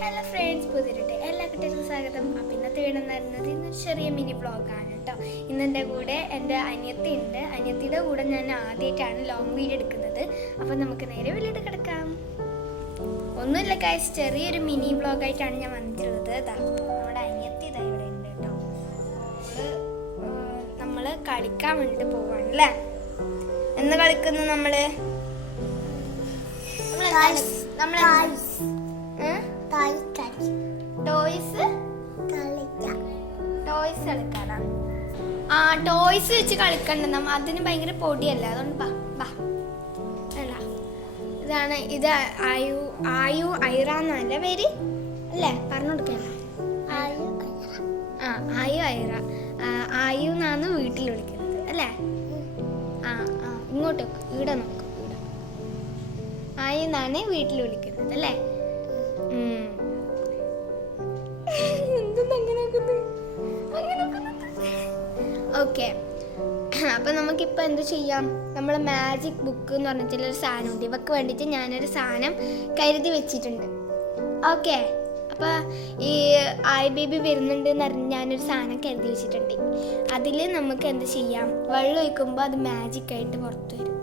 Hello friends പുതിരട്ടെ എല്ലാ കുട്ടികൾക്കും സ്വാഗതം. അപ്പം ഇന്നത്തെ വീട് എന്ന് പറയുന്നത് ഇന്നൊരു ചെറിയ മിനി ബ്ലോഗാണ് കേട്ടോ ഇന്ന് എന്റെ കൂടെ എന്റെ അനിയത്തി ഉണ്ട് അനിയത്തിയുടെ കൂടെ ഞാൻ ആദ്യമായിട്ടാണ് ലോങ് വീഡിയോ എടുക്കുന്നത്. അപ്പം നമുക്ക് നേരെ വീട്ടിലോട്ട് കിടക്കാം. ഒന്നുമില്ല കാശ് ചെറിയൊരു മിനി ബ്ലോഗായിട്ടാണ് ഞാൻ വന്നിട്ടുള്ളത്. നമ്മുടെ അനിയത്തി ഇതാ ഇവിടെ ഉണ്ട് കേട്ടോ നമ്മൾ കളിക്കാൻ വേണ്ടിയിട്ട് പോവാണ് അല്ലേ എന്ന് കളിക്കുന്നു നമ്മൾ? നമ്മൾ നമ്മളെന്താണ് ടോയ്സ് കളിക്കാനാ? ആ ടോയ്സ് വെച്ച് കളിക്കണ്ട. നമ്മ അതിന് ഭയങ്കര പൊടിയല്ല. അതുകൊണ്ട് ബാ ബാ. അല്ല ഇതാണ് ഇത് ആയു ആയു ഐറ എന്നല്ല പേര്? അല്ലേ? പറഞ്ഞു കൊടുക്കാൻ ആ ആയു ഐറ. ആയു എന്നാണ് വീട്ടിൽ വിളിക്കുന്നത്. അല്ലേ? ആ ആ ഇങ്ങോട്ട് വെക്കും ഇവിടെ നോക്കും ഇവിടെ. ആയു എന്നാണ് വീട്ടിൽ വിളിക്കുന്നത്. അല്ലേ? അപ്പൊ നമുക്കിപ്പോ എന്ത് ചെയ്യാം? നമ്മൾ മാജിക് ബുക്ക് എന്ന് പറഞ്ഞിട്ടുള്ളൊരു സാധനമുണ്ട് ഇവക്ക് വേണ്ടിയിട്ട് ഞാനൊരു സാധനം കരുതി വെച്ചിട്ടുണ്ട്. ഓക്കെ അപ്പോൾ ഈ ഐ ബേബി വരുന്നുണ്ട് എന്ന് പറഞ്ഞ് ഞാനൊരു സാധനം കരുതി വെച്ചിട്ടുണ്ട്. അതിൽ നമുക്ക് എന്ത് ചെയ്യാം? വെള്ളം ഒഴിക്കുമ്പോൾ അത് മാജിക് ആയിട്ട് പുറത്തു വരും.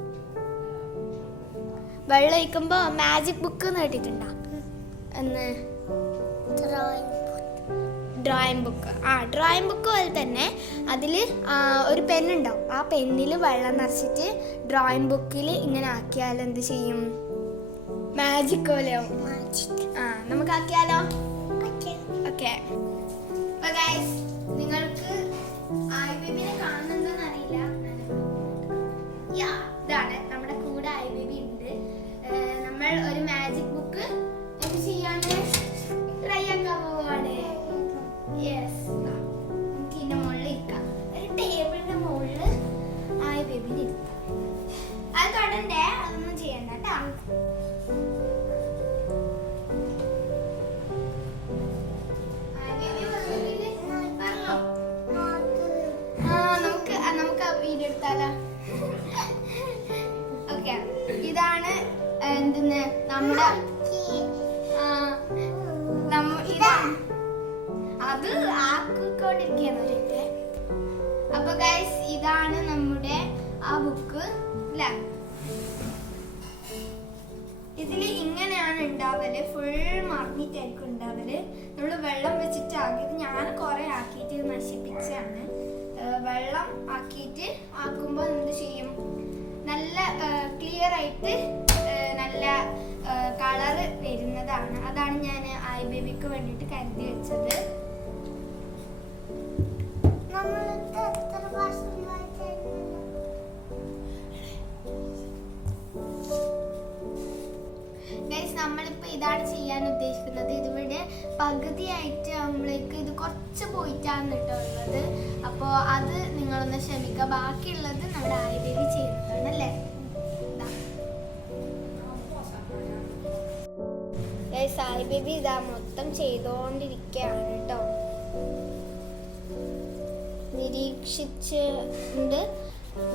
വെള്ളം ഒഴിക്കുമ്പോൾ മാജിക് ബുക്ക് എന്ന് കേട്ടിട്ടുണ്ടോ? എന്ന് ഡ്രോയിങ് ബുക്ക് ആ ഡ്രോയിങ് ബുക്ക് പോലെ തന്നെ അതിൽ ഒരു പെന്നുണ്ടാവും ആ പെന്നിൽ വെള്ളം നിറച്ചിട്ട് ഡ്രോയിങ് ബുക്കിൽ ഇങ്ങനെ ആക്കിയാൽ എന്ത് ചെയ്യും? മാജിക് പോലെയാവും ആ നമുക്ക് ആക്കിയാലോ? ഓക്കെ നിങ്ങൾക്ക് ഐബിബിനെ കാണുന്നുണ്ടോന്ന് അറിയില്ല. യാ ഇതാണ്. എടുത്താലോ? ഓക്കെ ഇതാണ് എന്തെന്ന്? നമ്മുടെ അത് ആക്കിക്കൊണ്ടിരിക്കുകയാണ് ഒരിട്ട് അപ്പൊ ഗൈസ് ഇതാണ് നമ്മുടെ ആ ബുക്ക് അല്ല ഇതിൽ ഇങ്ങനെയാണ് ഉണ്ടാവൽ. ഫുൾ മറിഞ്ഞിട്ടായിരിക്കും ഉണ്ടാവൽ. നമ്മൾ വെള്ളം വെച്ചിട്ട് ആക്കിയത് ഞാൻ കുറെ ആക്കിയിട്ട് നശിപ്പിച്ചാണ് വെള്ളം ആക്കിയിട്ട് ആക്കുമ്പോൾ എന്ത് ചെയ്യും? നല്ല ക്ലിയർ ആയിട്ട് നല്ല കളറ് വരുന്നതാണ്. അതാണ് ഞാൻ ഐ ബേബിക്ക് വേണ്ടിയിട്ട് കരുതി വെച്ചത്. ഗൈസ് ഇതാണ് ചെയ്യാൻ ഉദ്ദേശിക്കുന്നത്. ഇതിവിടെ പകുതിയായിട്ട് ആകുമ്പോഴേക്ക് ഇത് കുറച്ച് പോയിട്ടാണ് കേട്ടോ ഉള്ളത്. അപ്പോൾ അത് നിങ്ങളൊന്ന് ക്ഷമിക്കുക. ബാക്കിയുള്ളത് നമ്മുടെ ആയുർവേദി ചെയ്യുന്നതാണ് അല്ലേ? സായി ബേബി ഇതാ മൊത്തം ചെയ്തുകൊണ്ടിരിക്കുകയാണ് കേട്ടോ. നിരീക്ഷിച്ചുണ്ട്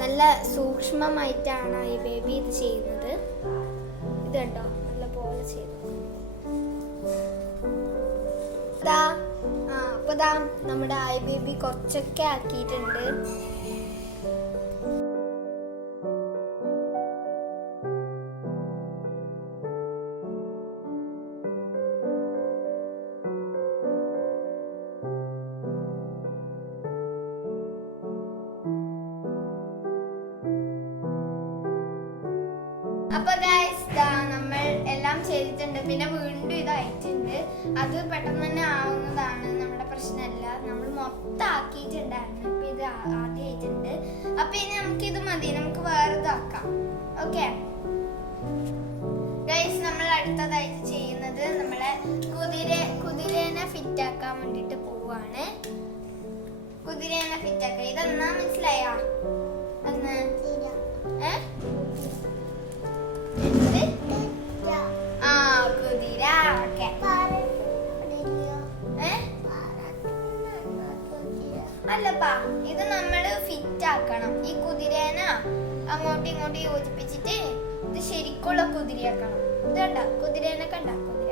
നല്ല സൂക്ഷ്മമായിട്ടാണ് ഈ ബേബി ഇത് ചെയ്യുന്നത്. ഇത് കണ്ടോ നല്ല പോലെ ചെയ്തു. അപ്പൊ ദാ നമ്മുടെ ഐ ബേബി കുറച്ചൊക്കെ ആക്കിയിട്ടുണ്ട്. അപ്പൊ ഗൈസ് നമ്മൾ എല്ലാം ചെയ്തിട്ടുണ്ട്. പിന്നെ വീണ്ടും ഇതായിട്ടുണ്ട് അത് പെട്ടെന്ന് തന്നെ ആവുന്നതാണ് നമ്മുടെ പ്രശ്നമല്ല. നമ്മൾ മൊത്തം ആക്കിയിട്ടുണ്ടായിരുന്നു ഇപ്പൊ ഇത് ആദ്യം ആദ്യമായിട്ടുണ്ട് അപ്പൊ ഇനി നമുക്ക് ഇത് മതി. നമുക്ക് വേറെ ഇതാക്കാം ഓക്കെ ഗൈസ് നമ്മൾ അടുത്തതായിട്ട് ചെയ്യുന്നത് നമ്മളെ കുതിര കുതിരേനെ ഫിറ്റ് ആക്കാൻ വേണ്ടിട്ട് പോവാണ്. കുതിരേനെ ഫിറ്റ് ആക്കുക. ഇതെന്നാ മനസ്സിലായാ? അന്ന് ഏ? അല്ലപ്പാ ഇത് നമ്മൾ ഫിറ്റ് ആക്കണം. ഈ കുതിരേന അങ്ങോട്ടും ഇങ്ങോട്ടും യോജിപ്പിച്ചിട്ട് ഇത് ശരിക്കുള്ള കുതിരയാക്കണം ഇത് കണ്ട? കുതിരേനെ കണ്ട? കുതിര.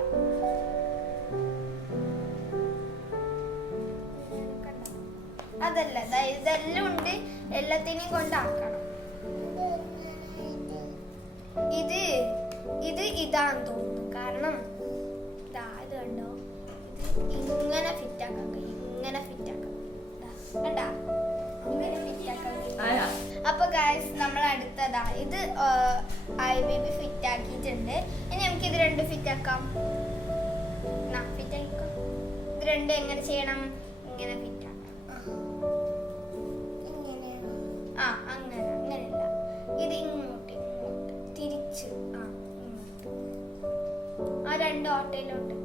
അതല്ല ഇതെല്ലാം ഉണ്ട് എല്ലാത്തിനെയും കൊണ്ടാക്കണം. ഇത് ഇത് ഇതാന്ന് തോന്നുന്നു. കാരണം ഇതാ ഇത് കണ്ടോ? ഇത് ഇങ്ങനെ ഫിറ്റ് ആയാ അപ്പൊ ഗായ്സ് നമ്മൾ അടുത്തതാ. ഇത് ഐ ബേബി ഫിറ്റ് ആക്കിയിട്ടുണ്ട്. ഇനി നമുക്ക് ഇത് രണ്ട് ഫിറ്റ് ആക്കാം. ഫിറ്റ് ആക്കാം ഇത് രണ്ട് എങ്ങനെ ചെയ്യണം? ഇങ്ങനെ ഫിറ്റ് ആക്കാം. ആ അങ്ങനെ അങ്ങനെയല്ല. ഇത് ഇങ്ങോട്ട് ഇങ്ങോട്ട് തിരിച്ച് ആ ആ രണ്ട് ഓട്ടയിലോട്ട്.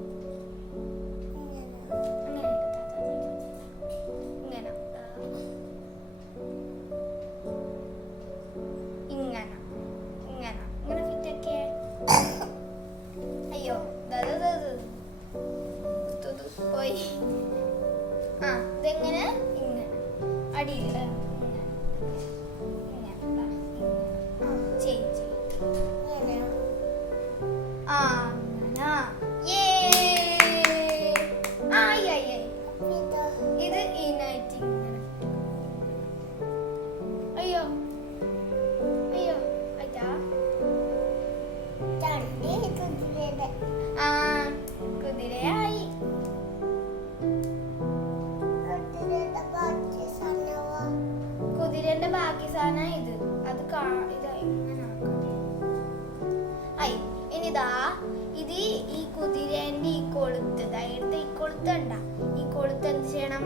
കൊളുത്ത് ഈ കൊളുത്ത് എന്ത് ചെയ്യണം?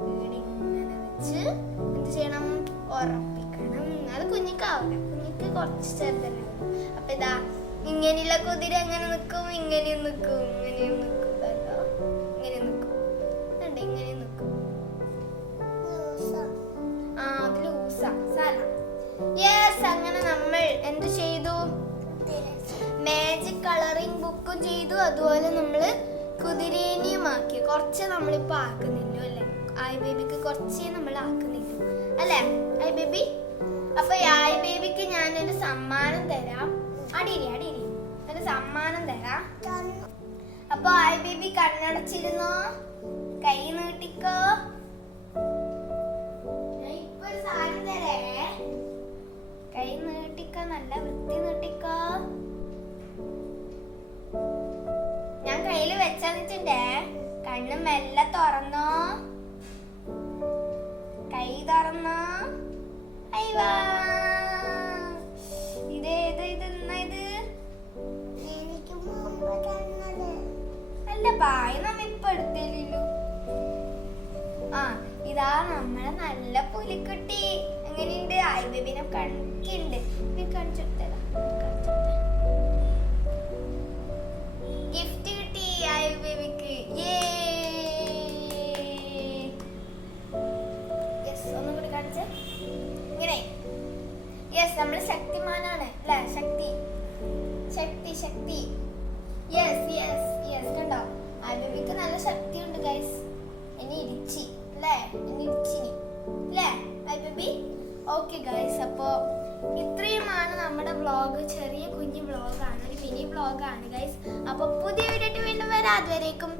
വീടിങ്ങനെ വെച്ച് എന്ത് ചെയ്യണം? ഉറപ്പിക്കണം. അത് കുഞ്ഞിക്കാവില്ല കുഞ്ഞിക്ക് കുറച്ച് ചെറുതന്നെ. അപ്പൊ ഇതാ ഇങ്ങനെയുള്ള കുതിര എങ്ങനെ നിൽക്കും ഇങ്ങനെയും നിൽക്കും ഇങ്ങനെയും നിൽക്കും കണ്ടോ? ഇങ്ങനെ നിൽക്കും കണ്ടോ? ഇങ്ങനെ നിൽക്കും ആ അത് ലൂസാ. സാല യെസ് അങ്ങനെ നമ്മൾ എന്ത് ചെയ്തു? മാജിക് കളറിംഗ് ബുക്കും ചെയ്തു. അതുപോലെ നമ്മൾ കുതിരേനെയും ആക്കി കുറച്ച് നമ്മളിപ്പോൾ ആക്കുന്നില്ല അല്ലേ? ആയ് ബേബിക്ക് കുറച്ചേ നമ്മൾ ആക്കുന്നില്ല അല്ലേ? ആയ് ബേബി? അപ്പൊ ആയ് ബേബിക്ക് ഞാനൊരു സമ്മാനം തരാം. അടിയിരി അടിയിരി ഒരു സമ്മാനം തരാം. അപ്പൊ ആയ് ബേബി കണ്ണടച്ചിരുന്നോ? കൈ നീട്ടിക്കോ. കണ്ണ് മെല്ലെ തുറന്നോ. കൈ തുറന്നോ. ഇത് ഏത് ഇത് ഇത്? അല്ല പായ നമ്മ ഇപ്പൊ എടുത്തില്ലല്ലോ ആ ഇതാ നമ്മളെ നല്ല പുലിക്കുട്ടി. എങ്ങനെയുണ്ട്? ആയി ബേബിനെ അപ്പോൾ ഇത്രയുമാണ് നമ്മുടെ വ്ളോഗ് ചെറിയ കുഞ്ഞു വ്ളോഗാണ് ഒരു മിനി വ്ളോഗാണ് ഗൈസ് അപ്പോൾ പുതിയ വീഡിയോ വീണ്ടും വരാം. അതുവരേക്കും